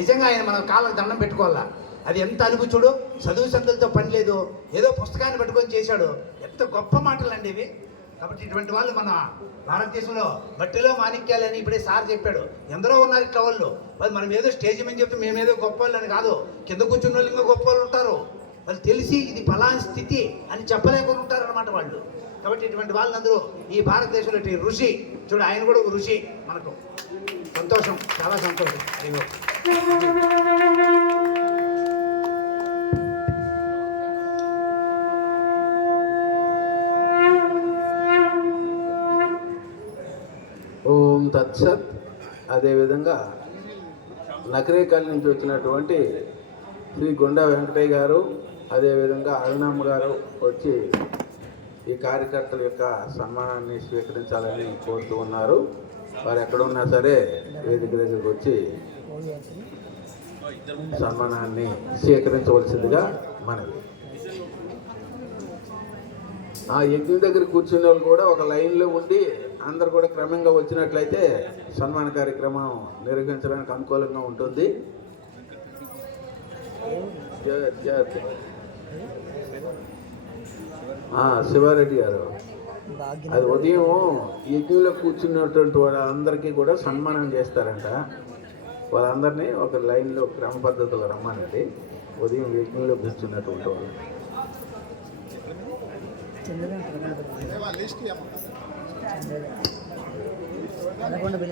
నిజంగా ఆయన మనం కాళ్ళకు దండం పెట్టుకోవాలా? అది ఎంత అనుభూచుడు చదువు సందులతో పని లేదు. ఏదో పుస్తకాన్ని పట్టుకొని చేశాడు. ఎంత గొప్ప మాటలు అండి ఇవి. కాబట్టి ఇటువంటి వాళ్ళు మన భారతదేశంలో బట్టెలో మాణిక్యాలని ఇప్పుడే సార్ చెప్పాడు. ఎందరో ఉన్నారు ఇట్లా వాళ్ళు. వాళ్ళు మనం ఏదో స్టేజ్ మీద చెప్తే మేమేదో గొప్ప వాళ్ళు అని కాదు. కింద కూర్చున్న వాళ్ళు ఇంకా గొప్ప వాళ్ళు ఉంటారు. వాళ్ళు తెలిసి ఇది ఫలాని స్థితి అని చెప్పలేకుండా ఉంటారనమాట వాళ్ళు. కాబట్టి ఇటువంటి వాళ్ళందరూ ఈ భారతదేశంలో ఇటు ఋషి. చూడు ఆయన కూడా ఒక ఋషి. మనకు సంతోషం. చాలా సంతోషం. అయ్యో. ఓం తత్సత్. అదేవిధంగా నకరేకల్ నుంచి వచ్చినటువంటి శ్రీ గుండా వెంకటయ్య గారు అదేవిధంగా అరుణమ్మ గారు వచ్చి ఈ కార్యకర్తల యొక్క సన్మానాన్ని స్వీకరించాలని కోరుతూ ఉన్నారు. వారు ఎక్కడున్నా సరే వేదిక దగ్గరికి వచ్చి సన్మానాన్ని స్వీకరించవలసిందిగా మనవి. ఆ యజ్ఞం దగ్గర కూర్చునే వాళ్ళు కూడా ఒక లైన్లో ఉండి అందరు కూడా క్రమంగా వచ్చినట్లయితే సన్మాన కార్యక్రమం నిర్వహించడానికి అనుకూలంగా ఉంటుంది. శివారెడ్డి గారు. అది ఉదయం యజ్ఞంలో కూర్చున్నటువంటి వాళ్ళందరికీ కూడా సన్మానం చేస్తారంట. వాళ్ళందరినీ ఒక లైన్లో క్రమ పద్ధతిలో రమ్మనండి. ఉదయం యజ్ఞంలో కూర్చున్నటువంటి వాళ్ళు.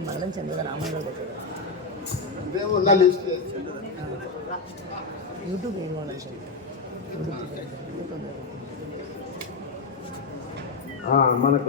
మండలం చంద్రగా యూట్యూబ్ ఏం వాడాలి సార్ యూట్యూబ్ ఆ, మనకు